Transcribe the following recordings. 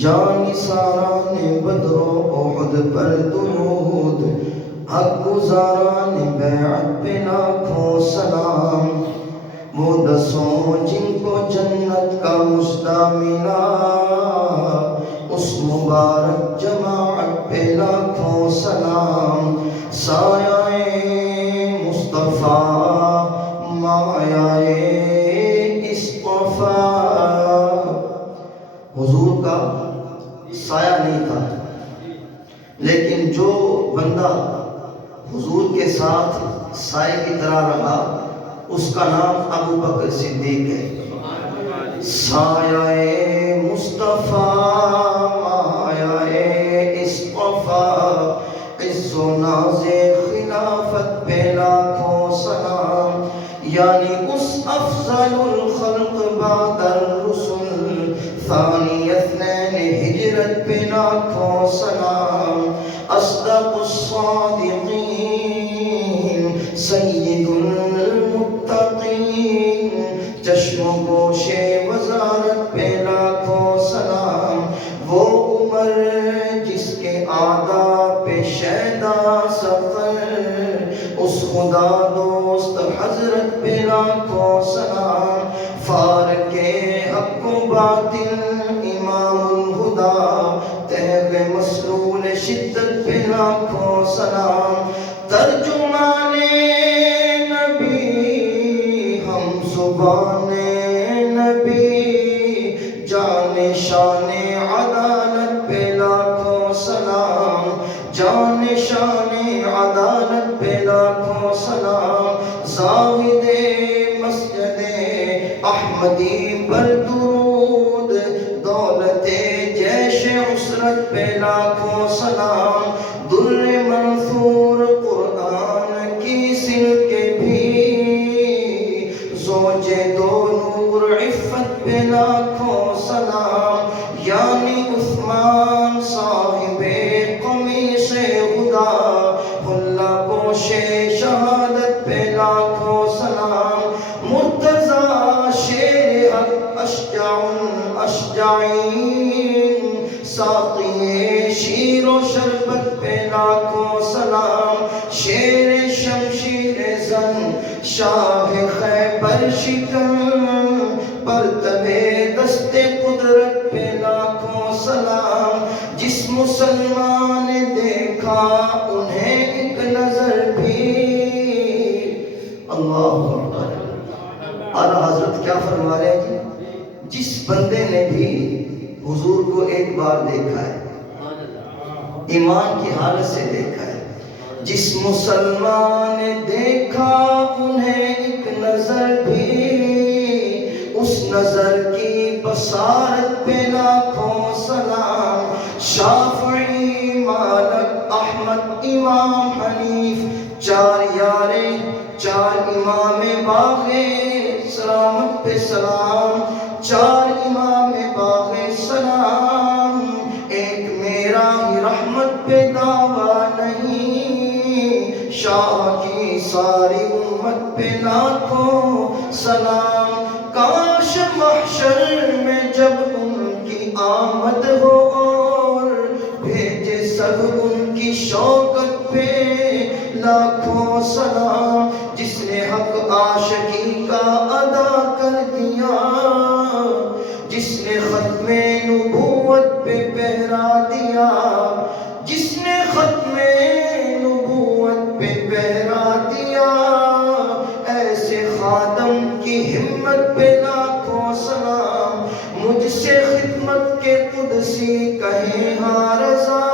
جان ساران بدر و احد پر درود، حق گزاران بیعت پہ لاکھوں سلام، وہ دسوں جن کو جنت کا مژدہ ملا، اس مبارک جماعت پہ لاکھوں سلام، سایہ مصطفیٰ مایہ اصطفیٰ۔ حضور کا سایہ نہیں تھا، لیکن جو بندہ حضور کے ساتھ سائے کی طرح رہا اس کا نام ابو بکر صدیق ہے۔ سایہ مصطفیٰ مایہ اصطفیٰ، عز و ناز خلافت پہ لاکھوں سلام، یعنی اس افضل الخلق بعد الرسل، ثانی اثنین ہجرت پہ لاکھوں سلام، اصدق الصادقین، سید المتقین، چشم و گوش وزارت پہ لاکھوں سلام، وہ عمر جس کے اعداء پہ شیدا سفر، اس خدا دوست حضرت پہ لاکھوں سلام، فارق حق و باطل امام الہدا، تیغ مسلول شدت پہ لاکھوں سلام، ترجمان نبی ہم زبان نبی، جان شان عدالت پہ لاکھوں سلام، جان شان عدالت پہ لاکھوں سلام، زاہد مسجد احمدی پر درود، دولت جیش عسرت پہ لاکھوں سلام، در منثور قرآن کی سلک بھی، زوج دو نور عفت پہ لاکھوں سلام، یعنی عثمان صاحب قمیص خدا، حلہ پوش شہادت پہ لاکھوں سلام، مرتضی شیر حق اشجع الاشجعین، ساقی شیر و شربت پہ لاکھوں سلام، شیر شمشیر زن شاہ خیبر شکن، پرتب دست قدرت پہ لاکھوں سلام، جس مسلمان نے دیکھا انہیں ایک نظر بھی۔ اللہ اکبر۔ اعلیٰ حضرت کیا فرما رہے ہیں جی؟ جس بندے نے بھی حضور کو ایک بار دیکھا ہے، ایمان کی حالت سے دیکھا ہے، جس مسلمان نے دیکھا انہیں ایک نظر بھی، اس نظر کی بصارت پہ لاکھوں سلام، شافعی مالک احمد امام حنیف، چار یارے چار امام باغ سلامت پہ سلام، چار امام باغ سلام، ایک میرا ہی رحمت پہ دعویٰ نہیں، شاہ کی ساری امت پہ لاکھوں سلام، کاش محشر میں جب ان کی آمد ہو اور بھیجے سب ان کی شوکت پہ لاکھوں سلام، جس نے حق عاشقی کا ادا کر دیا، جس نے ختم نبوت پہ پہرا دیا، جس نے ختم نبوت پہ پہرا دیا، ایسے خادم کی ہمت پہ لاکھوں سلام، مجھ سے خدمت کے قدسی کہیں ہاں رضا،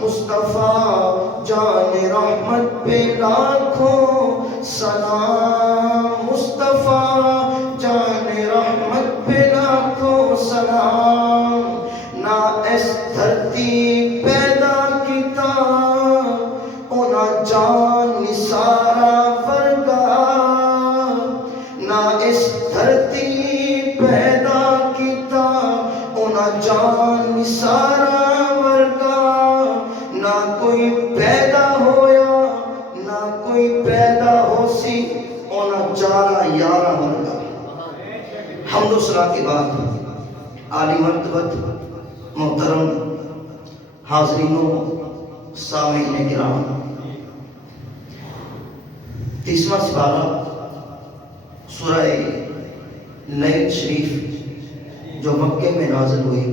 مصطفیٰ جان رحمت پہ لاکھوں سلام، مصطفیٰ جان رحمت پہ لاکھوں سلام، نہ اس دھرتی پیدا کیتا اونا جان نثارا ورگا، نہ اس دھرتی پیدا کیتا اونا جان نثارا ورگا، نہ کوئی پیدا ہویا نہ کوئی پیدا ہو سی اونا چارا یارا ورگا۔ حمد و ثنا کے بعد عالی مرتبت محترم حاضرینوں، سامعین کرام، 30واں سپارہ سورہ لیل شریف جو مکے میں نازل ہوئی،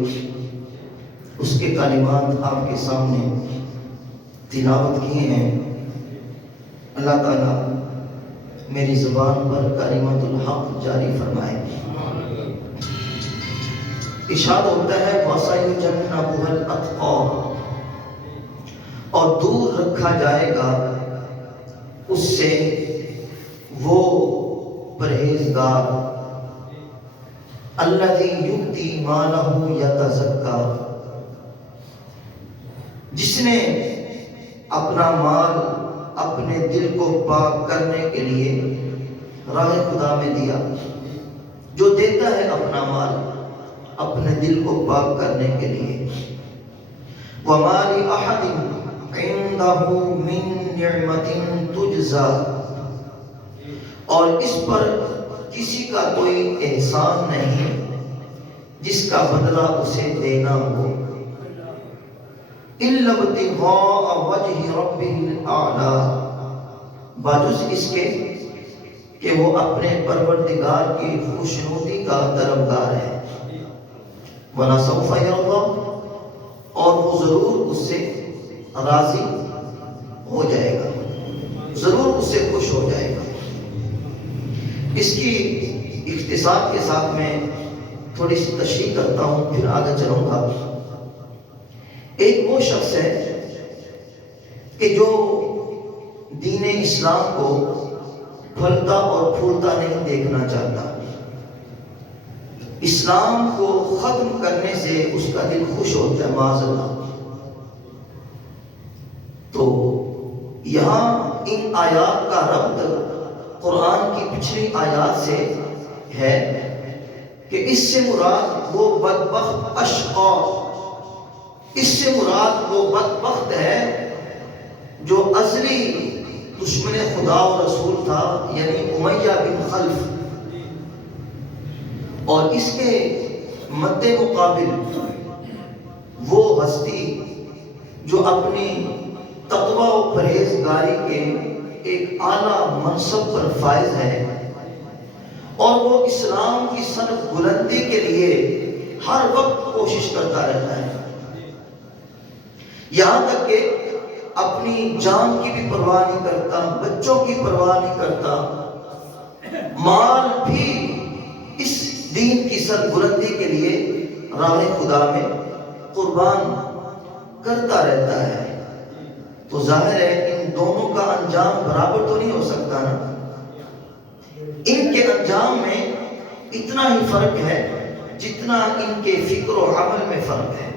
اس کے کلمات آپ کے سامنے تلاوت کیے ہیں۔ اللہ تعالیٰ میری زبان پر کلمۃ الحق جاری فرمائے۔ ارشاد ہوتا ہے وَسَيُجَنَّبُهَا الْأَتْقَى، اور دور رکھا جائے گا اس سے وہ پرہیزگار، الَّذِي يُؤْتِي مَالَهُ يَتَزَكَّى، جس نے اپنا مال اپنے دل کو پاک کرنے کے لیے راہ خدا میں دیا۔ جو دیتا ہے اپنا مال اپنے دل کو پاک کرنے کے لیے۔ وَمَا لِأَحَدٍ عِندَهُ مِن نِعْمَةٍ تُجْزَى، اور اس پر کسی کا کوئی احسان نہیں جس کا بدلہ اسے دینا ہو، إِلَّا ابْتِغَاءَ وَجْهِ رَبِّهِ الْأَعْلَى، بجز اس کے کہ وہ اپنے پروردگار کی خوشنودی کا طلبگار ہے۔ وَلَسَوْفَ يَرْضَىٰ، اور وہ ضرور اس سے راضی ہو جائے گا، ضرور اس سے خوش ہو جائے گا۔ اس کی اختصار کے ساتھ میں تھوڑی سی تشریح کرتا ہوں، پھر آگے چلوں گا۔ ایک وہ شخص ہے کہ جو دین اسلام کو پھلتا اور پھولتا نہیں دیکھنا چاہتا، اسلام کو ختم کرنے سے اس کا دل خوش ہوتا ہے، معاذ اللہ۔ تو یہاں ان آیات کا ربط قرآن کی پچھلی آیات سے ہے کہ اس سے مراد وہ بدبخت اشقا، اس سے مراد وہ بدبخت ہے جو ازلی دشمن خدا و رسول تھا، یعنی امیہ بن خلف، اور اس کے مد مقابل وہ ہستی جو اپنی تقوی و پرہیزگاری کے ایک اعلیٰ منصب پر فائز ہے، اور وہ اسلام کی سر بلندی کے لیے ہر وقت کوشش کرتا رہتا ہے، یہاں تک کہ اپنی جان کی بھی پرواہ نہیں کرتا، بچوں کی پرواہ نہیں کرتا، مال بھی اس دین کی سر بلندی کے لیے راہ خدا میں قربان کرتا رہتا ہے۔ تو ظاہر ہے ان دونوں کا انجام برابر تو نہیں ہو سکتا نا، ان کے انجام میں اتنا ہی فرق ہے جتنا ان کے فکر و عمل میں فرق ہے۔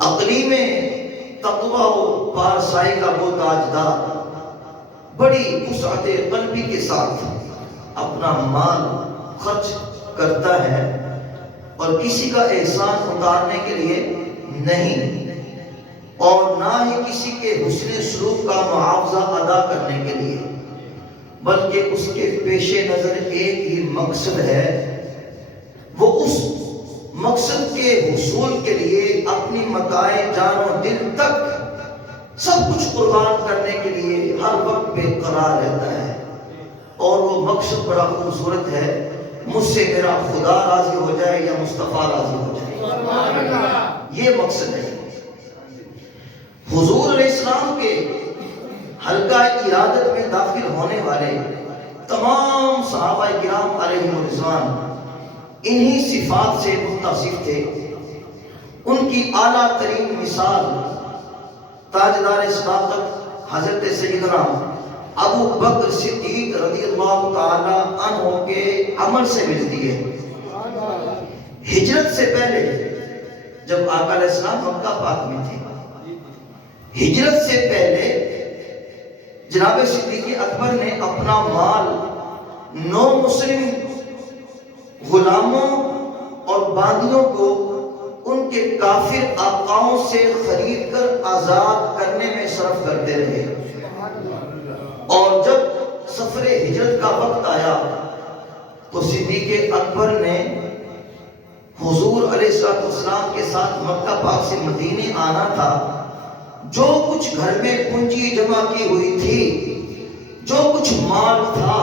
عقلی میں تقوی و پارسائی کا وہ تاجدار بڑی وسعت قلبی کے ساتھ اپنا مال خرچ کرتا ہے اور کسی کا احسان اتارنے کے لیے نہیں، اور نہ ہی کسی کے حسن سلوک کا معاوضہ ادا کرنے کے لیے، بلکہ اس کے پیش نظر ایک ہی مقصد ہے، وہ اس مقصد کے حصول کے لیے اپنی متاع جان و دل تک سب کچھ قربان کرنے کے لیے ہر وقت بے قرار رہتا ہے، اور وہ مقصد بڑا خوبصورت ہے، مجھ سے میرا خدا راضی ہو جائے یا مصطفیٰ راضی ہو جائے، یہ مقصد ہے۔ حضور علیہ السلام کے حلقہ ارادت میں داخل ہونے والے تمام صحابہ کرام علیہم الرضوان انہی صفات سے متصف تھے۔ ان کی اعلیٰ ترین مثال تاجدار صداقت حضرت سیدنا ابو بکر صدیق رضی اللہ تعالی عنہ کے عمل سے ملتی ہے۔ ہجرت سے پہلے جب آقا علیہ السلام مکہ پاک میں تھے، ہجرت سے پہلے جناب صدیق اکبر نے اپنا مال 9 مسلم غلاموں اور باندیوں کو ان کے کافر آقاؤں سے خرید کر آزاد کرنے میں صرف کرتے رہے، اور جب سفر ہجرت کا وقت آیا تو صدیق اکبر نے حضور علیہ السلام کے ساتھ مکہ پاک سے مدینے آنا تھا، جو کچھ گھر میں پونجی جمع کی ہوئی تھی، جو کچھ مال تھا،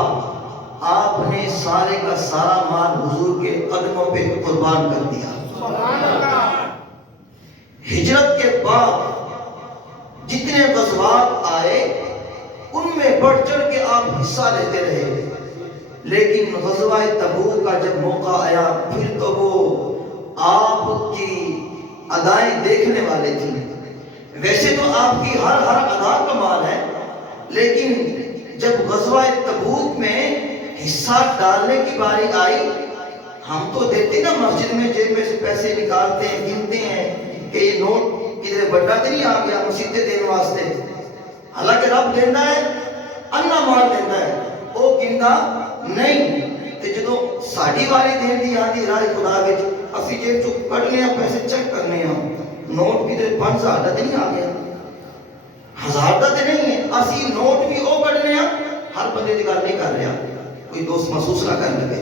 آپ نے سارے کا سارا مال حضور کے قدموں پہ قربان کر دیا۔ ہجرت کے بعد جتنے غزوات آئے ان میں بڑھ چڑھ کے آپ حصہ لیتے رہے، لیکن غزوہ تبوک کا جب موقع آیا پھر تو وہ آپ کی ادائیں دیکھنے والے تھے۔ ویسے تو آپ کی ہر ادا کمال ہے، لیکن جب غزوہ تبوک میں حصہ ڈالنے کی باری آئی، ہم تو دیتے نا مسجد میں جیب میں سے پیسے نکالتے ہیں، گنتے ہیں کہ یہ نوٹ کدھر بڑا تو نہیں آ گیا مسجد دینے واسطے، حالانکہ رب دینا ہے، انا مال دینا ہے، وہ گندا نہیں۔ تے جدو ساڑی واری دین دی آدھی راہ خدا وچ اسی جیب چو کڈنے ہیں پیسے چیک کرنے ہیں، نوٹ کدھر 5,000 دا نہیں آ گیا، 1,000 دا تے نہیں ہے، اسی نوٹ بھی او کڈنے ہیں۔ ہر بندے دی گل نہیں کر رہا، کوئی دوست محسوس نہ کر لگے،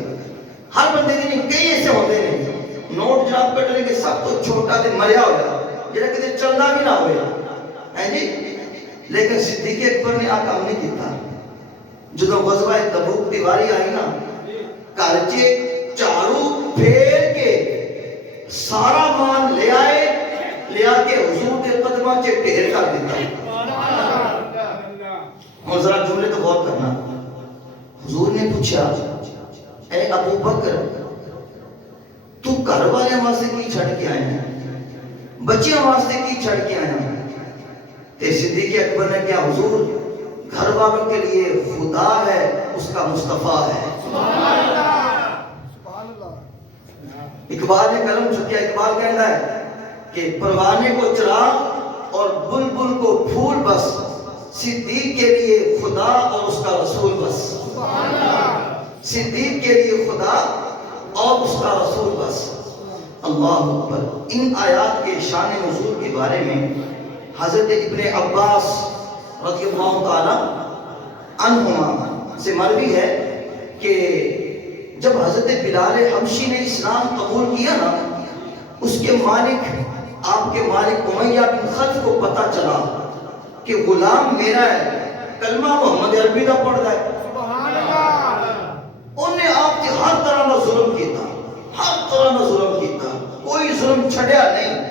ہر بندے دی نہیں، کئی ایسے ہوتے ہیں نوٹ جناب کٹنے کے سب تو چھوٹا تے مریا ہوا جڑا کدھر چلنا بھی نہ ہویا ہے جی، لیکن صدیق اکبر نے آ کام نہیں کیتا۔ جدو غزوہ تبوک دی واری آئی نا، گھر چ جھاڑو پھیر کے سارا مال لے آئے، لے آ کے حضور کے قدموں چ ڈھیر کر دیتا۔ اور ذرا جملے تو غور کرنا، حضور نے پوچھا اے ابو بکر تو گھر والے واسطے کی چھڑ کے آئے ہیں، بچیاں واسطے کی چھڑ کے آئے ہیں؟ تے صدیق اکبر نے کیا حضور گھر والوں کے لیے خدا ہے، اس کا مصطفیٰ ہے۔ اقبال نے قلم چکیا، اقبال کہتا ہے کہ پروانے کو چراغ اور بلبل کو پھول بس، صدیق کے لیے خدا اور اس کا رسول بس۔ صدیق کے لیے خدا اور اس کا رسول بس۔ اللہ اکبر۔ ان آیات کے شان نزول کے بارے میں حضرت ابن عباس رضی اللہ تعالی عنہما سے مروی ہے کہ جب حضرت بلال حبشی نے اسلام قبول کیا نا، اس کے مالک، آپ کے مالک امیہ بن خلف کو پتہ چلا کہ غلام میرا ہے، کلمہ محمد عربی دا پڑھتا ہے، انہیں آپ کے ہر طرح کا ظلم کیتا، ہر طرح کا ظلم کیتا، کوئی ظلم چھڑیا نہیں،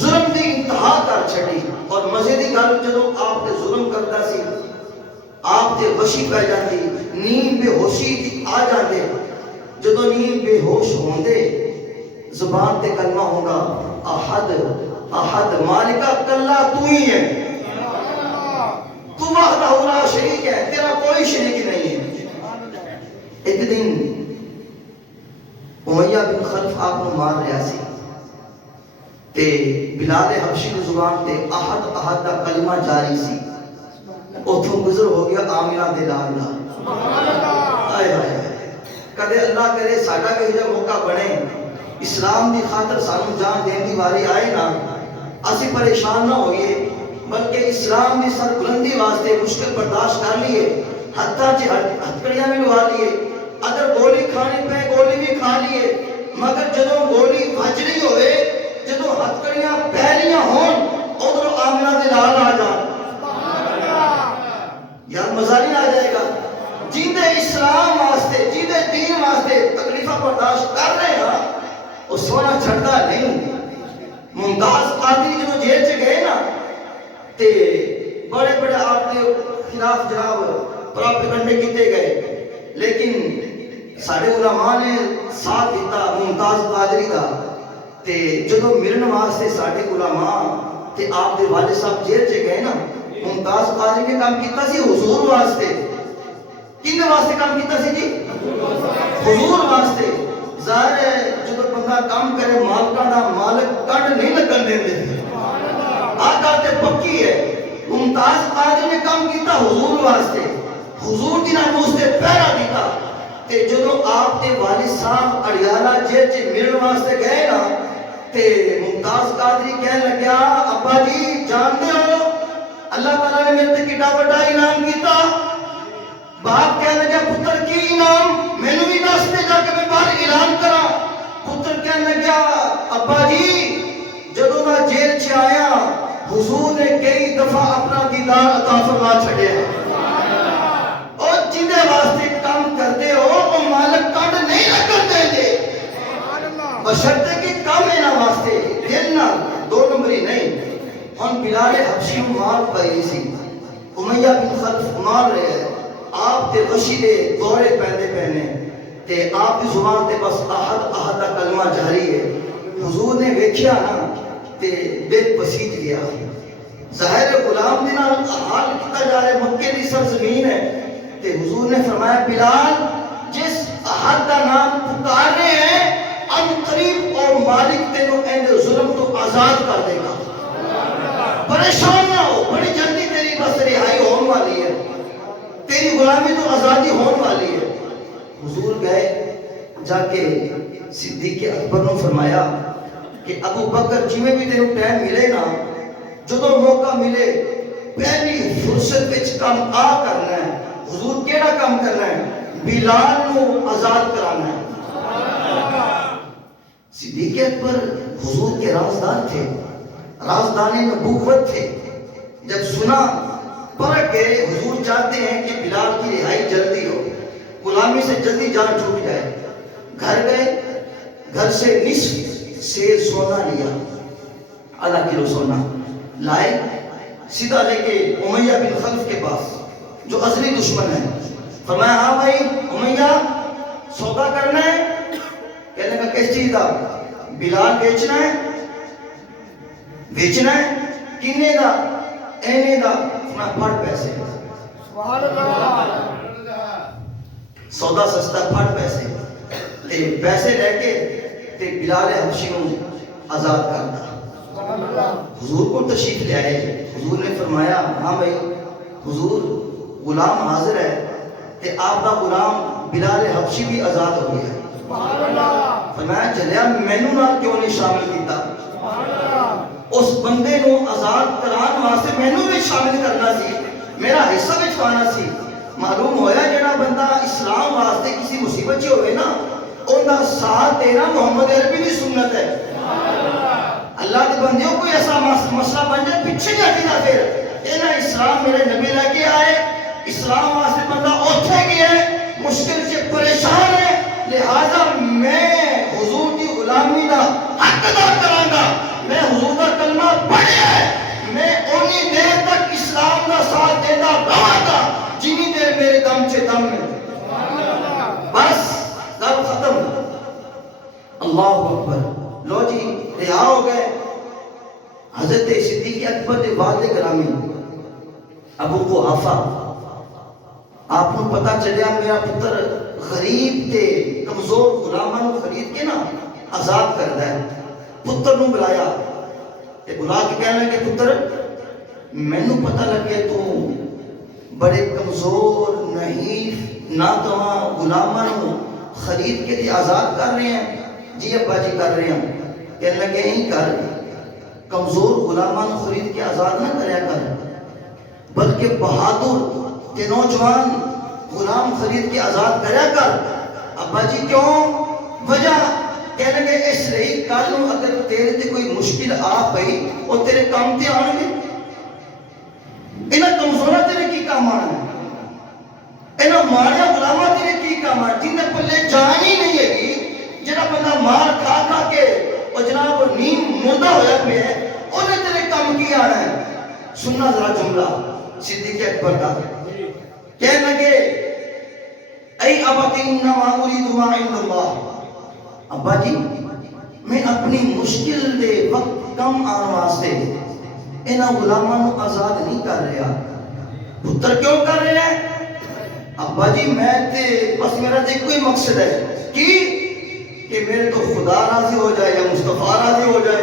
ظلم دی انتہا کر چھڑی۔ اور مزے دی گل جدو آپ تے ظلم کرتا سی، آپ تے غشی پہ جاتی، نیند بے ہوشی آ جاتے، جدو نیند بے ہوش ہوندے زبان تے کلمہ ہوگا احد احد مالکہ کلہ تو ہی ہے، تو وحدہ لا شریک ہے، تیرا کوئی شریک نہیں ہے۔ ایک دن امیہ بن خلف آپ کو مار رہا سی تے بلال حبشی کی زبان تے احد احد دا کلمہ جاری سی، اتھوں گزر ہو گیا آمینہ دے لال دا۔ آئے آئے کدے اللہ کرے ساڑھا کے جو موقع بنے اسلام دی خاطر سانو جان دین دی واری آئے نا، اسی پریشان نہ ہوئے، بلکہ اسلام دی سر بلندی واسطے مشکل برداشت کر لیے، حتیٰ چی ہتکڑیاں بھی لوا لیے، اگر گولی کھانی پہ گولی بھی کھا لیے، مگر جدوں گولی بھج رہی ہوئے، جدوں ہتکڑیاں پہلیاں ہون، ادھر آمنہ دے لال آ جان، یار مزہ نہیں آ جائے گا۔ جیندے اسلام واسطے، جیندے دین واسطے تکلیفہ برداشت کر رہے ہیں، وہ سونا چھڑتا نہیں۔ ممتاز قادری جو جیل سے گئے نا، تے بڑے بڑے آپ کے خلاف جناب پراپیگنڈے کیتے گئے، لیکن سارے علماء نے ساتھ دیتا ممتاز قادری دا، تے جدو ملن واسطے سارے علماء تے آپ دے والد صاحب جیل سے گئے نا، ممتاز قادری نے کام کیتا سی حضور واسطے۔ کن واسطے کام کیتا سی جی؟ حضور واسطے۔ ظاہر ہے جدو بندہ کام کرے مالکاں دا مالک کنڈ نہیں لگن دے، آقا تے پکی ہے۔ ممتاز قادری نے کام کیتا حضور واسطے، حضور دی ناموس تے پہرا دیتا، تے جدو آپ دے والد صاحب اڑیالہ جیل چ ملن واسطے گئے نا، تے ممتاز قادری کہنے لگیا ابا جی جان دے ہو اللہ تعالیٰ نے میرے تے کڈا بڑا انعام کیتا۔ باپ کہنے لگا پتر کی انعام؟ میں نے بھی دس دے جا کے میں باہر اعلان کرا۔ پتر کہنے لگا ابا جی جدوں میں جیل چ آیا حضور نے کئی دفعہ اپنا دیدار عطا فرما چھڑیا اور جنہیں واسطے کام کرتے ہو وہ مالک کٹ نہیں لگن دے بشرطے کہ کام ہے نا واسطے دل نہ دو نمبری نہیں ہم بلال حبشی مار پائی سی امیہ بن خلف مار رہے ہیں آپ تے غشی دے دورے پہنے تے آپ کی زبان تے بس احد کا کلمہ جاری ہے حضور نے ویکھیا نا تے دل پسیج گیا ظاہر غلام دینا حال کتا جا رہے مکے دی سرزمین ہے تے حضور نے فرمایا بلال جس احد کا نام پکارنے ہیں ان قریب اور مالک تینوں اینڈ ظلم تو آزاد کر دے گا پریشان نہ ہو بڑی جلدی تیری بس رہائی ہونے والی ہے تیری غلامی تو آزادی ہونے والی ہے حضور گئے جا کے صدیق اکبر نے فرمایا کہ ابو بکر جی میں بھی تیروں ٹائم ملے نا جدو موقع ملے پہلی فرصت وچ کام آ کرنا ہے حضور کیڑا کام کرنا ہے بلال نو آزاد کرانا ہے صدیق اکبر حضور کے رازدار تھے رازدان نبوت تھے جب سنا پرکھ گئے حضور چاہتے ہیں کہ بلال کی رہائی جلدی ہو غلامی سے جلدی جان چھوٹ جائے گھر گئے گھر سے نصف سے سونا لیا آدھا کلو سونا لائے سیدھا لے کے امیہ بن خلف کے پاس جو ازلی دشمن ہے فرمایا ہاں بھائی امیہ سودا کرنا ہے کہنے کا کس چیز دا بلال بیچنا ہے کنے دا اینے دا پھڑ پیسے سودا سستا پھڑ پیسے تے پیسے لے کے تے بلال حبشی کو آزاد کرتا حضور کو تشریف لے آئے حضور نے فرمایا ہاں بھائی حضور غلام حاضر ہے کہ آپ کا غلام بلال حبشی بھی آزاد ہو گیا فرمایا چلیا مینوں نال کیوں نہیں شامل کیتا اس بندے نو آزاد کران واسطے مینوں بھی شامل کرنا سی میرا حصہ وچ پانا سی معلوم ہویا جڑا بندہ اسلام واسطے کسی مصیبت چ ہوئے نا ان دا ساتھ دینا محمد عربی دی سنت ہے اللہ کے بندیوں کوئی ایسا مسئلہ بن جائے پیچھے نہیں ہٹنا پھر یہ نا اسلام میرے نبی لے کے آئے اسلام واسطے بندہ اوتھے گیا ہے مشکل سے پریشان ہے لہذا میں حضور کی غلامی دا حق ادا کراں گا میں حضور کا کلمہ پڑھیا ہے میں اونی دیر تک اسلام کا ساتھ دینا رہا گا جنی دیر میرے دم سے دم میں بس گل ختم اللہ اکبر لو جی رہا ہو گئے حضرت صدیق اکبر کے والد گرامی ابو قحافہ آپ کو پتا چلیا میرا پتر غریب تے کمزور غلاماں نو خرید کے نا آزاد کردا ہے پتر نو بلایا تے بلا کے کہنا کہ پتر مینوں پتہ لگے تو بڑے کمزور نحیف ناتواں غلاماں نو خرید کے تے آزاد کر رہے ہیں جی ابا جی کر رہے ہیں کہنے لگے نہیں کر کمزور غلاماں نو خرید کے آزاد نہ کریا کر بلکہ بہادر تے نوجوان غلام خرید کے آزاد کریا کر ابا جی کیوں وجہ کہنے لگے اس رہی کل اگر تیرے تے کوئی مشکل آ پئی اور تیرے کام تے آن گے انہاں کمزوراں تیرے کی کام آنا ہے انہاں ماریا غلاماں تیرے کی کام آنا جن دے پلے جان ہی نہیں ہے جڑا بندہ مار کھا کھا کے اور جناب نیم مردہ ہویا پہ ہے انہیں تیرے کام کی آنا ہے سننا ذرا جملہ صدیق اکبر کا کہنے لگے اے ابا انما اريد ما عند اللہ ابا جی میں اپنی مشکل دے وقت کم آن واسطے انہاں غلاماں نو آزاد نہیں کر رہا پتر کیوں کر رہے ہیں ابا جی میں تے بس میرا تے کوئی مقصد ہے کہ میرے تو خدا راضی ہو جائے یا مصطفیٰ راضی ہو جائے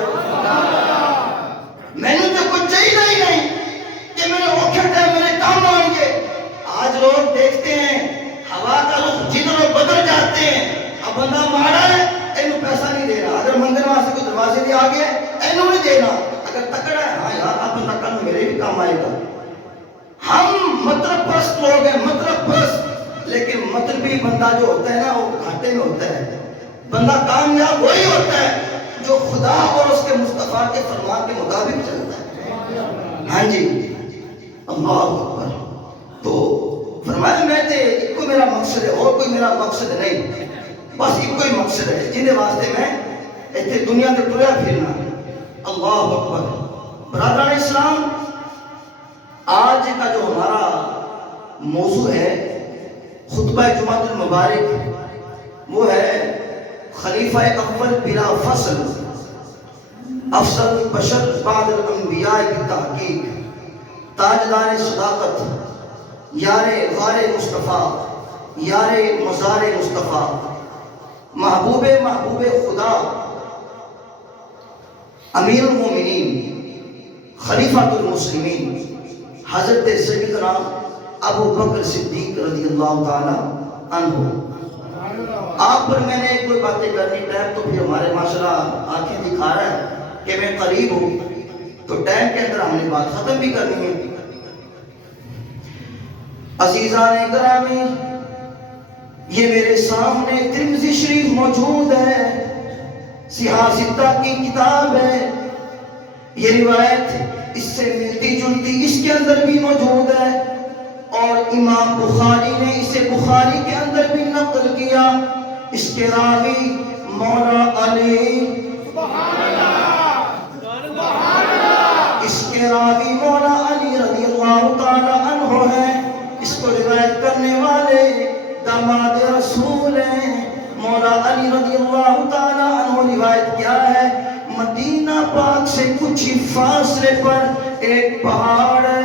میں نے تو کچھ چاہیے ہی نہیں کہ میرے وقت ہے میرے کام آن کے آج لوگ دیکھتے ہیں ہوا کا رخ جدھر بدل جاتے ہیں اب بندہ مارا ہے اینو پیسہ نہیں دینا اگر منگل واسطے کوئی دروازے دے آگے اینو نہیں دینا اگر تکڑا ہے ہاں یار اب بندہ کل میرے بھی کام آئے گا ہم مطلب پرست لوگ ہیں مطلب پرست لیکن مطلبی بندہ جو ہوتا ہے نا وہ گھاٹے میں ہوتا ہے بندہ کامیاب وہی ہوتا ہے جو خدا اور اس کے مصطفیٰ کے فرمان کے مطابق چلتا ہے. ہاں جی، اللہ اکبر. تو فرمایا میں تے ایک میرا مقصد ہے، اور کوئی میرا مقصد نہیں، بس ایک کوئی مقصد ہے جن واسطے میں اتنے دنیا کے ٹریا پھرنا. اللہ اکبر. برادران اسلام، آج کا جو ہمارا موضوع ہے خطبہ جمعۃ المبارک، وہ ہے خلیفہ اول بلا فصل افضل البشر بعد الانبیاء کی تحقیق، تاجدار صداقت، یار غار مصطفیٰ، یار مزار مصطفیٰ، محبوب خدا، امیر المومنین، خلیفۃ المسلمین، حضرت سیدنا ابو بکر صدیق رضی اللہ تعالی عنہ. آپ پر میں نے کوئی باتیں کرنی، ٹائم تو بھی ہمارے معاشرہ آنکھیں دکھا رہا ہے کہ میں قریب ہوں، تو ٹائم کے اندر ہم نے بات ختم بھی کرنی ہے. عزیزان گرامی، یہ میرے سامنے ترمذی شریف موجود ہے، صحاح ستہ کی کتاب ہے. یہ روایت اس سے ملتی جلتی اس کے اندر بھی موجود ہے، اور امام بخاری نے اسے بخاری کے اندر بھی نقل کیا. اس کے راوی مولا علی، اس کے راوی مولا علی رضی اللہ تعالی عنہ ہے. اس کو روایت کرنے والے داماد رسول ہیں مولا علی رضی اللہ تعالی عنہ. روایت کیا ہے؟ مدینہ پاک سے کچھ ہی فاصلے پر ایک پہاڑ ہے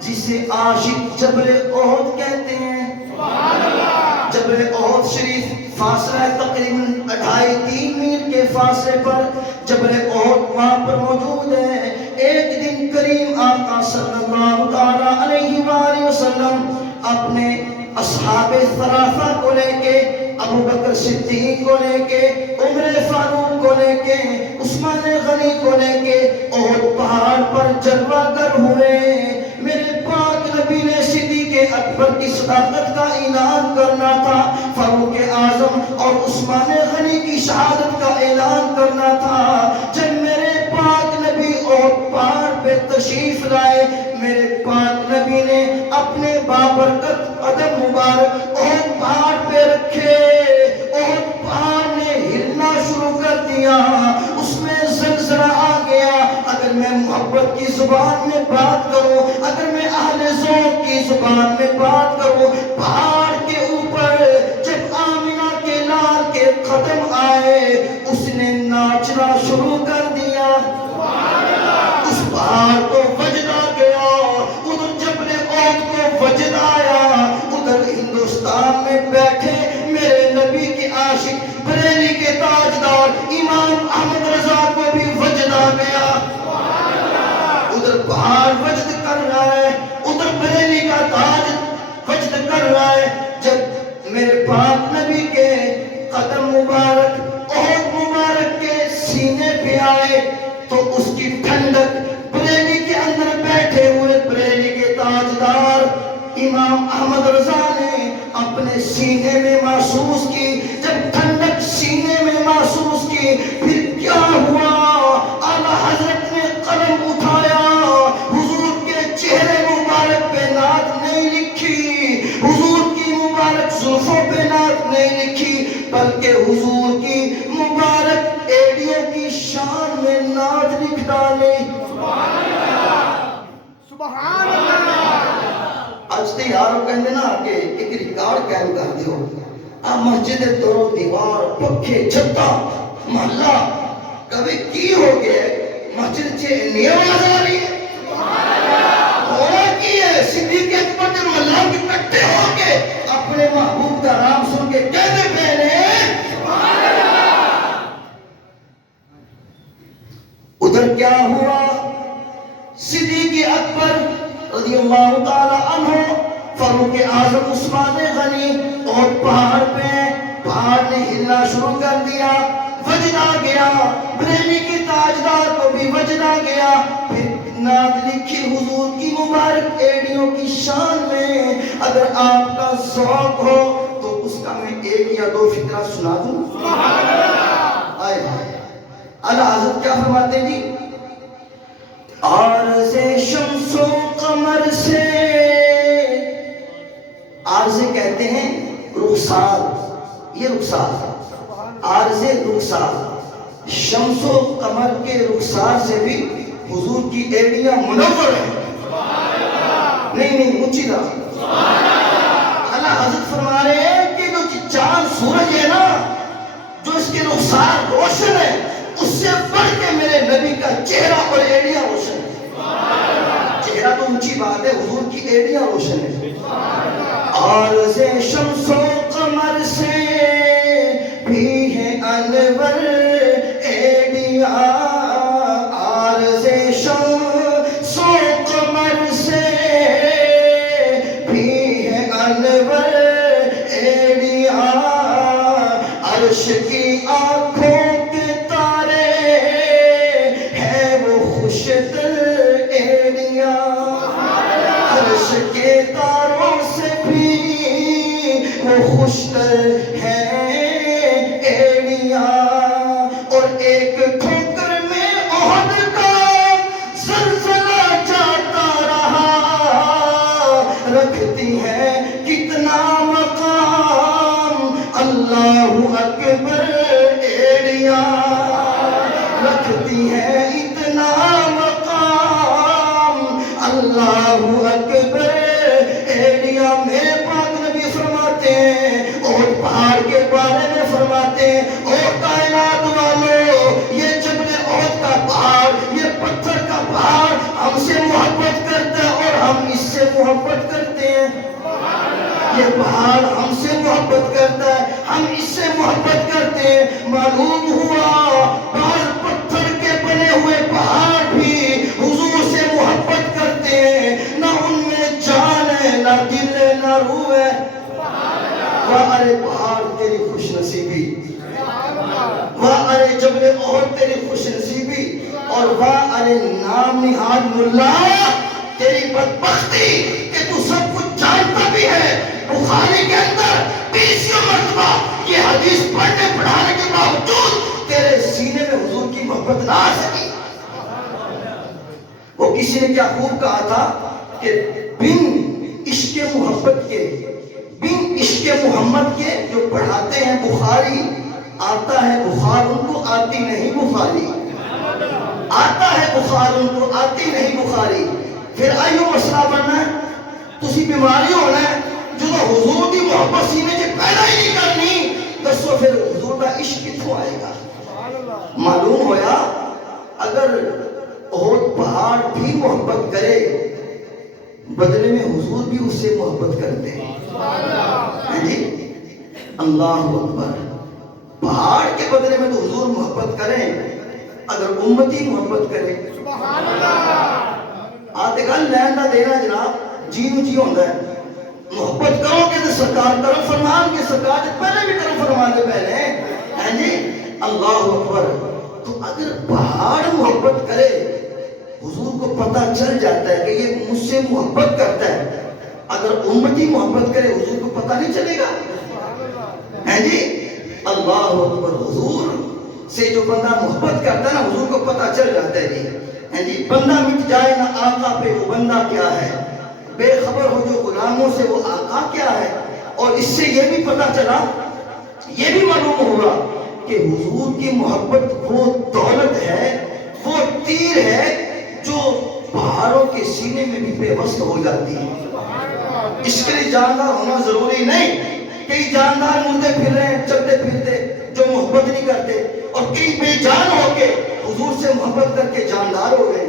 جسے عاشق جبل احد کہتے ہیں. جبل احد شریف فاصلہ تقریباً 2.5-3 میل کے فاصلے پر جبل احد وہاں پر موجود ہے. ایک دن کریم آقا صلی اللہ تعالی علیہ وآلہ وسلم اپنے اصحاب ثلاثہ کو لے کے، ابو بکر صدیق کو لے کے، عمر فاروق کو لے کے، عثمان غنی کو لے کے احد پہاڑ پر جلوہ گر ہوئے. میرے پاک نبی نے صدیق اکبر کی صداقت کا اعلان کرنا تھا، فاروق اعظم اور عثمان غنی کی شہادت کا اعلان کرنا تھا. جب میرے پاک نبی احد پہاڑ پہ تشریف لائے، میرے پاک نبی نے اپنے بابرکت قدم مبارک احد پہاڑ پہ رکھے. احد پہاڑ نے ہلنا شروع کر دیا، اس میں زلزلہ آ گیا. اگر میں محبت کی زبان میں بات کروں، اگر میں اہل ذوق کی زبان میں بات کروں، پہاڑ کے اوپر جب آمنہ کے لال کے قدم آئے، اس نے ناچنا شروع کر دیا. اس پہاڑ کو وجد آ گیا، ادھر جبل احد کو وجد آیا. ادھر ہندوستان میں بیٹھے میرے نبی کے عاشق بریلی کے تاجدار امام احمد رضا کو بھی وجد آ گیا. ادھر پہاڑ وجد کر رہا ہے، ادھر بریلی کا تاج وجد کر رہا ہے. جب میرے پاک نبی کے قدم مبارک احد مبارک کے سینے پہ آئے تو اس کی ٹھنڈک بریلی کے اندر بیٹھے ہوئے بریلی کے تاجدار امام احمد رضا نے اپنے سینے میں محسوس کی. جب ٹھنڈک سینے میں محسوس کی، پھر کیا ہوا؟ اعلیٰ حضرت نے قلم اٹھایا، حضور کے چہرے مبارک پہ نعت نہیں لکھی، حضور کی مبارک زلفوں پہ نعت نہیں لکھی، بلکہ حضور کی مبارک ایڑیوں کی شان میں نعت لکھ ڈالی. سبحان اللہ. اج تے یارو کہندے نا کہ ایک ریکارڈ قائم کر دیو، آ مسجد دورو دیوار پکھے چھتا محلہ کبھی کی ہو گیا مسجد سے انی آواز آ رہی ہے. ہونا کی ہے؟ صدیق اکبر کے محلہ کے کٹھے ہو کے اپنے محبوب کا نام سن کے کہتے پہنے ادھر کیا ہوا؟ صدیق اکبر رضی اللہ تعالی عنہ، فاروق اعظم، عثمان غنی اور پہاڑ پہ، پہاڑ نے ہلنا شروع کر دیا. وجد آ گیا، بریلی کے تاجدار کو بھی وجد آ گیا. پھر نعت لکھی حضور کی مبارک ایڑیوں کی شان میں. اگر آپ کا ذوق ہو تو اس کا میں 1 یا 2 فقرہ سنا دوں. آئے اللہ حضرت کیا فرماتے ہیں جی؟ عارض شمس و قمر سے، عارض کہتے ہیں رخسار، یہ رخسار، عارض رخسار، شمس و قمر کے رخسار سے بھی حضور کی ایڑیاں منور ہیں۔ نہیں اونچی طرح اللہ حضرت فرما رہے ہیں کہ جو چاند سورج ہے نا، جو اس کے رخسار روشن ہے، اس سے بڑھ کے میرے نبی کا چہرہ اور ایڑیاں روشن ہے۔ چہرہ تو اونچی بات ہے، حضور کی ایڑیاں روشن ہے۔ عارض شمس و قمر سے بھی ہے انور ایڑیاں، عارض شمس و قمر سے بھی ہے انور ایڑیاں، عرش کی آنکھوں کے تارے ہے وہ خوشتر ایڑیاں، عرش کے تاروں سے بھی وہ خوشتر ہیں ایڑیاں، اور ایک ٹھوکر میں احد کا زلزلہ جاتا رہا، رکھتی ہے کتنا مقام اللہ اکبر ایڑیاں، رکھتی ہے اتنا مقام اللہ اکبر ایڑیاں۔ میرے پاک نبی فرماتے ہیں، اور پہاڑ کے بارے میں فرماتے ہیں، اور کائنات والو، یہ جبل احد کا پہاڑ، یہ پتھر کا پہاڑ ہم سے محبت کرتا ہے اور ہم اس سے محبت کرتے ہیں۔ یہ پہاڑ ہم سے محبت کرتا ہے، ہم اس سے محبت کرتے ہیں۔ معلوم ہوا بعض پتھر کے بنے ہوئے پہاڑ بھی حضور سے محبت کرتے ہیں، نہ ان میں جان ہے، نہ دل ہے، نہ روح ہے۔ واہ ارے پہاڑ تیری خوش نصیبی، واہ ارے جبل احد تیری خوش نصیبی، اور واہ ارے نام نہاد ملا تیری بدبختی کہ تو سب کچھ جانتا بھی ہے۔ بخاری کے اندر 20 مرتبہ یہ حدیث پڑھنے پڑھانے کے باوجود تیرے سینے میں حضور کی محبت نہ آ سکی۔ وہ کسی نے کیا خوب کہا تھا کہ بن عشق محبت کے، بن عشق محمد کے جو پڑھاتے ہیں بخاری، آتا ہے بخار ان کو آتی نہیں بخاری، آتا ہے بخار ان کو آتی نہیں بخاری۔ پھر آئیو مسئلہ بننا ہے، تسی بیماری ہونا ہے، جو تو حضور کی محبت سینے سے پیدا ہی نہیں کرنی، دسو پھر حضور کا عشق کتوں آئے گا؟ معلوم ہویا اگر احد پہاڑ بھی محبت کرے، بدلے میں حضور بھی اس سے محبت کرتے ہیں۔ جی اللہ اکبر، پہاڑ کے بدلے میں تو حضور محبت کریں، اگر امتی محبت کرے۔ آتے گل لین نہ دینا جناب، جی نو جی ہوندہ ہے، محبت کرو گے تو سرکار کرم فرمان کے، سرکار جب پہلے بھی کرم فرمان دے پہلے ہیں جی اللہ اکبر۔ تو اگر پہاڑ محبت کرے، حضور کو پتہ چل جاتا ہے کہ یہ مجھ سے محبت کرتا ہے، اگر امتی محبت کرے حضور کو پتہ نہیں چلے گا ہے جی اللہ اکبر۔ حضور سے جو بندہ محبت کرتا ہے نا، حضور کو پتہ چل جاتا ہے جی بندہ مٹ جائے نہ آقا پہ وہ بندہ کیا ہے، بے خبر ہو جو غلاموں سے وہ آقا کیا ہے۔ اور اس سے یہ بھی پتہ چلا، یہ بھی معلوم ہوا کہ حضور کی محبت وہ دولت ہے، وہ تیر ہے جو پہاڑوں کے سینے میں بھی بے وصل ہو جاتی ہے۔ اس کے لیے جاندار ہونا ضروری نہیں، کئی جاندار مردے پھر رہے ہیں، چلتے پھرتے جو محبت نہیں کرتے، اور کئی بے جان ہو کے حضور سے محبت کر کے جاندار ہو گئے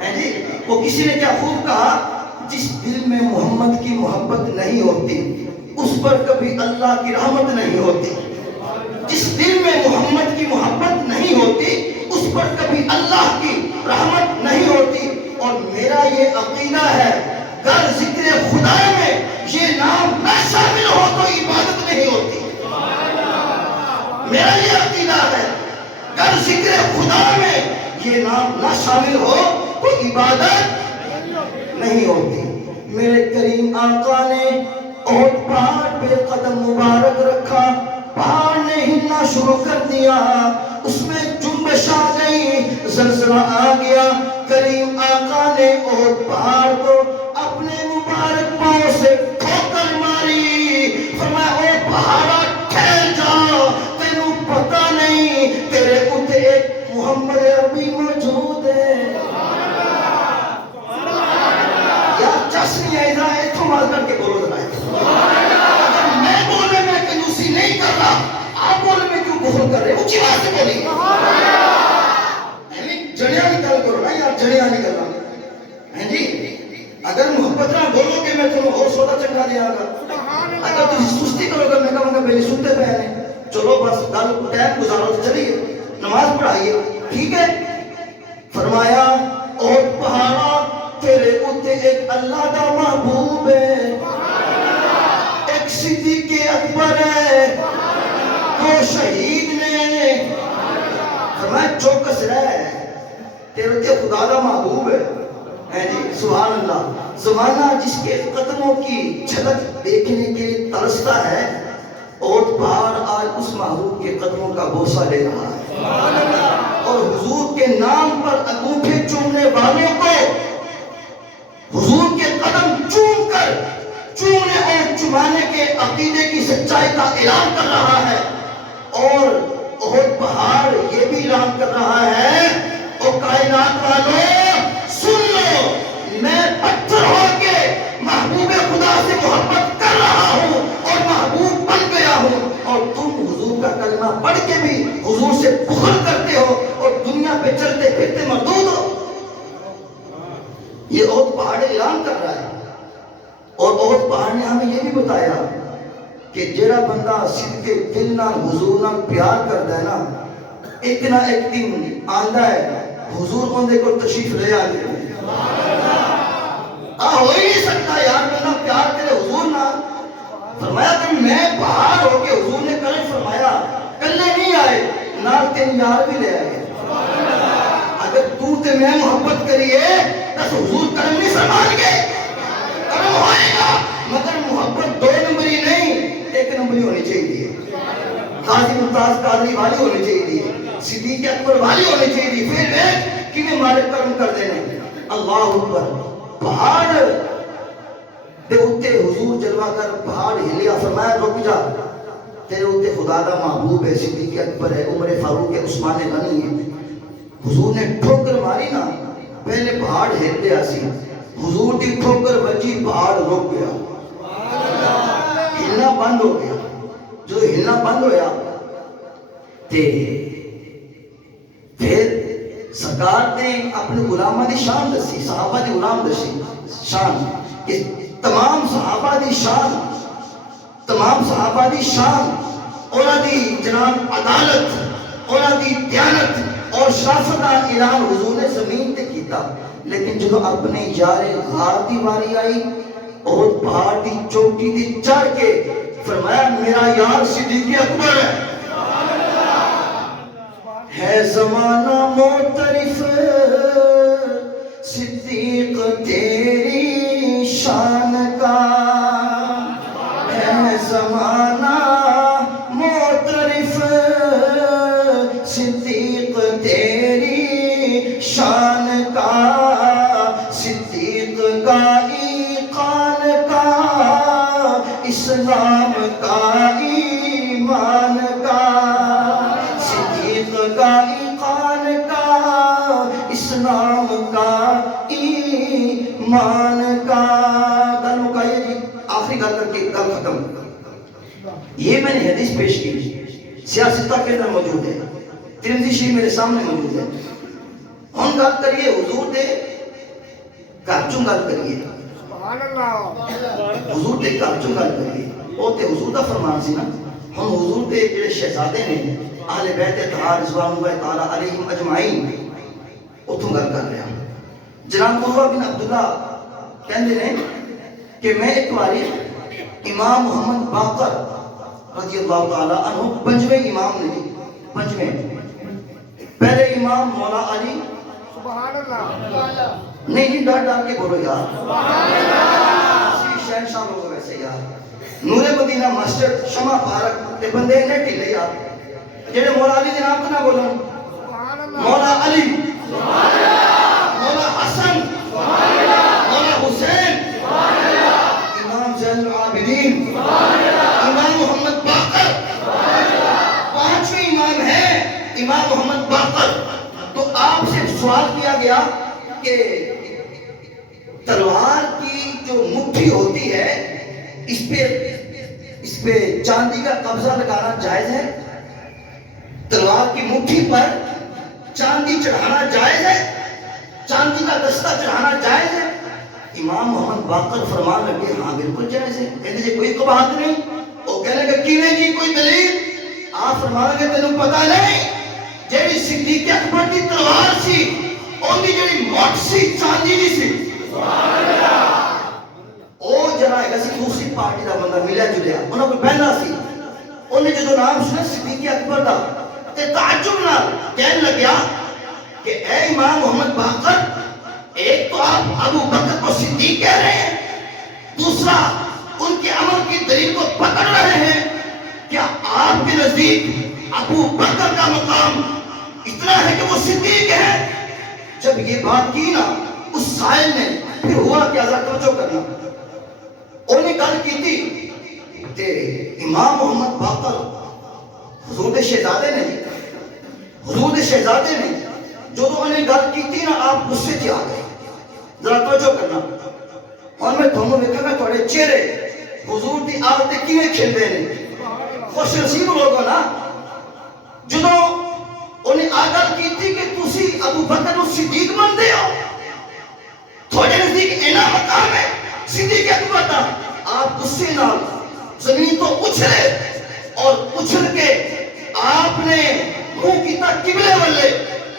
ہیں جی۔ وہ کسی نے کیا خوب کہا، جس دل میں محمد کی محبت نہیں ہوتی اس پر کبھی اللہ کی رحمت نہیں ہوتی، جس دل میں محمد کی محبت نہیں ہوتی اس پر کبھی اللہ کی رحمت نہیں ہوتی۔ اور میرا یہ عقیدہ ہے، اگر ذکر خدا میں یہ نام نہ شامل ہو تو عبادت نہیں ہوتی۔ میرا یہ عقیدہ ہے، اگر ذکر خدا میں یہ نام نہ شامل ہو تو عبادت نہیں ہوتی۔ میرے کریم آقا نے احد پہاڑ پہ قدم مبارک رکھا، پہاڑ نے ہلنا شروع کر دیا، اس میں جنبش آ گئی، زلزلہ آ گیا۔ کریم آقا نے احد پہاڑ کو اپنے مبارک پاؤں سے ٹھوکر ماری، فرمایا اے پہاڑا ٹھہر جا، تینوں پتہ نہیں تیرے اوتے ایک محمد عربی موجود ہے۔ یار چس نہیں آئی ذرا اتھوں مال کر کے بولو ذرا، اگر میں بولنے میں کنجوسی نہیں کر رہا، آپ بولنے میں کیوں بخل کر رہے؟ اونچی بات سے بولی، جڑیاں نکل کرو نا یار، جڑیاں نکل رہا ہیں جی۔ اگر محبت نہ بولو کہ میں تمہیں اور سودا چنگا دیا گا، اگر تم سستی کرو گا میں کہوں گا میری سنتے پہنے، چلو بس گل ٹائم گزارو تو چلیے نماز پڑھائیے، ٹھیک ہے۔ فرمایا احد پہاڑا تیرے اوتے ایک اللہ دا محبوب ہے، ایک صدیق اکبر ہے، دو شہید نے۔ فرمایا چوکس رہ، تیرے اوتے خدا دا محبوب ہے جی، سبحان اللہ۔ زمانہ جس کے قدموں کی جھلک دیکھنے کے ترستا ہے، احد پہاڑ آج اس محبوب کے قدموں کا بوسہ لے رہا ہے، اور حضور کے نام پر انگوٹھے چومنے والوں کو حضور کے قدم چوم کر چومنے اور چمانے کے عقیدے کی سچائی کا اعلان کر رہا ہے۔ اور احد پہاڑ یہ بھی اعلان کر رہا ہے، او کائنات والوں سن لو، میں پتھر ہو کے محبوب خدا سے محبت کر رہا ہوں اور محبوب بن گیا ہوں، اور تم حضور کا کلمہ پڑھ کے بھی حضور سے بغض کرتے ہو اور دنیا پہ چلتے پھرتے مردود ہو۔ یہ احد پہاڑ اعلان کر رہا ہے، اور احد پہاڑ نے ہمیں یہ بھی بتایا کہ جڑا بندہ صدقے دل نال حضور نال پیار کردا ہے نا، ایک نہ ایک دن آندا ہے حضور اندے کو تشریف لے آتے ہیں۔ ہو ہی نہیں سکتا یار میں نہ پیار کرے حضور نال۔ فرمایا کہ میں باہر ہو کے حضور نے کرم فرمایا کلے نہیں آئے، نال تین یار بھی لے آئے۔ اگر تو تے میں محبت کریے تو حضور کرم نہیں فرمان گے، کرم ہوئے گا، مگر محبت دو نمبری نہیں ایک نمبری ہونی چاہیے، قاضی ممتاز قادری والی ہونی چاہیے، صدیق اکبر والی ہونی چاہیے، پھر دیکھ کہ میں مالک کرم کر دینے۔ اللہ اکبر۔ پہاڑ دے اوتے حضور جلوہ کر پہاڑ ہلیا، فرمایا رک جا، تیرے اوتے خدا دا محبوب ہے، صدیق اکبر ہے، عمر فاروق ہے، عثمان غنی ہے۔ حضور نے ٹھوکر ماری نا، پہلے پہاڑ ہل گیا سی، حضور دی ٹھوکر بجی پہاڑ رک گیا، ہلنا بند ہو گیا۔ جو ہلنا بند ہویا تے پھر سرکار نے اپنے غلامہ دی شان دسی، صحابہ دی غلام دسی شان، کہ تمام صحابہ دی شان، تمام صحابہ دی شان، اونا دی جناب عدالت، اونا دی دیانت اور شرافت کا اعلان حضور نے زمین تے کیتا۔ لیکن جب اپنے یار غار دی واری آئی، احد پہاڑ دی چوٹی دی چڑھ کے فرمایا میرا یار صدیق اکبر ہے زمانہ معترف، صدیق تیری شان کا ہے زمانہ معترف، صدیق تیری شان کا، صدیق کا ایقان کا، اسلام کا ایمان کا، صدیق کا ایقان کا، اسلام کا ایمان کا۔ گل مکائیے جی، آخری گل کر کے گل ختم۔ یہ میں نے حدیث پیش کی، سیاستہ کے اندر موجود ہے، ترمذی شریف میرے سامنے موجود ہے۔ ہم گل کریے حضور دے گھر چوں گل کریے، حضور دے گھر چوں گل کریے، وہ تے حضور دا فرمان سی نا۔ ہم حضور دے جڑے شہزادے نے اہل بیت اطہار رضوان اللہ تعالی علیہم اجمعین، اتھوں گل کر رہا۔ جناب عروہ بن عبداللہ کہندے نے کہ میں ایک باری امام محمد باقر رضی اللہ تعالی عنہ پنجویں امام نے، پنجویں پہلے امام مولا علی، سبحان اللہ، نہیں ڈر ڈر کے بولو یار، شہنشاہ لوگ ویسے یار، نور مدینہ مسجد شمع پارک تے بندے نے ٹھلے آ جڑے مولا علی دے نام تے نہ بولن مولا علی مولا حسن مولا حسین امام زین العابدین امام محمد باقر پانچویں امام ہیں امام محمد باقر. تو آپ سے سوال کیا گیا کہ تلوار کی جو مٹھی ہوتی ہے اس پہ چاندی کا قبضہ لگانا جائز ہے؟ تلوار کی مٹھی پر چاندی چڑھانا جائز ہے؟ چاندی کا دستہ چڑھانا جائز ہے؟ امام محمد باقر فرمان لگے ہاں بالکل جائز ہے. کہتے جی کوئی قباحت نہیں. وہ کہنے کہ کیویں جی کوئی دلیل؟ آپ فرمان لگے تینوں پتہ نہیں جیڑی صدیق اکبر کی تلوار سی ان کی جیڑی موٹ سی چاندی دی سی. او جڑا ہے سی دوسری پارٹی دا بندہ ملیا جلیا انہاں کوئی بہنا سی انہیں جدو نام سنا صدیق اکبر دا تے تعجب نال کہنے لگیا کہ اے امام محمد باقر ایک تو آپ ابو بکر کو صدیق کہہ رہے ہیں دوسرا ان کے عمل کی دلیل کو پکڑ رہے ہیں کیا آپ کے نزدیک ابو بکر کا مقام اتنا ہے کہ وہ صدیق ہے؟ جب یہ بات کی نا اس سائل نے پھر ہوا کیا ذرا توجہ کرنا انہیں گل کی تھی کہ امام محمد باقر حضور دے شہزادے نے جو تو انہیں گل کی تھی نا آپ غصے چ آ گئے. ذرا توجہ کرنا اور میں تمہیں دیکھا گا تھوڑے چہرے حضور دی آلتے کیویں کھلدے نے. خوش نصیب لوگوں نا جدو انہیں آگل کی تھی کہ تسی ابو بکر صدیق بندے ہو تھوڑے نزدیک اینا مقام ہے صدیق اکبر دا. آپ غصے نال زمین تو اچھلے اور اچھل کے آپ نے منہ کیتا قبلے والے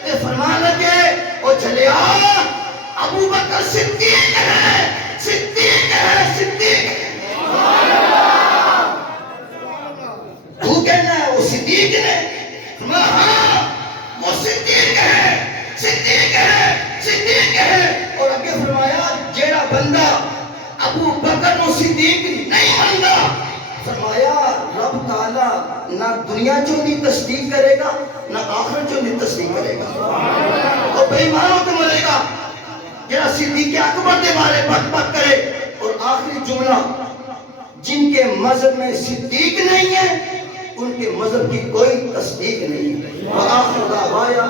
تے فرمان لگے او چلیا ابو بکر صدیق ہے صدیق ہے صدیق ہے. تو کہنا ہے وہ صدیق نے ہاں وہ صدیق ہے صدیق ہے صدیق ہے. اور آگے فرمایا جیڑا بندہ ابو بکر کو صدیق نہیں مانتا فرمایا رب تعالی نہ دنیا چوں دی تصدیق کرے گا نہ آخرت چوں دی تصدیق کرے گا. اور بے ایمانوں کو مرے گا جیڑا صدیق اکبر دے بارے بک بک کرے. اور آخری جملہ جن کے مذہب میں صدیق نہیں ہے ان کے مذہب کی کوئی تصدیق نہیں ہے. وآخر دعوایا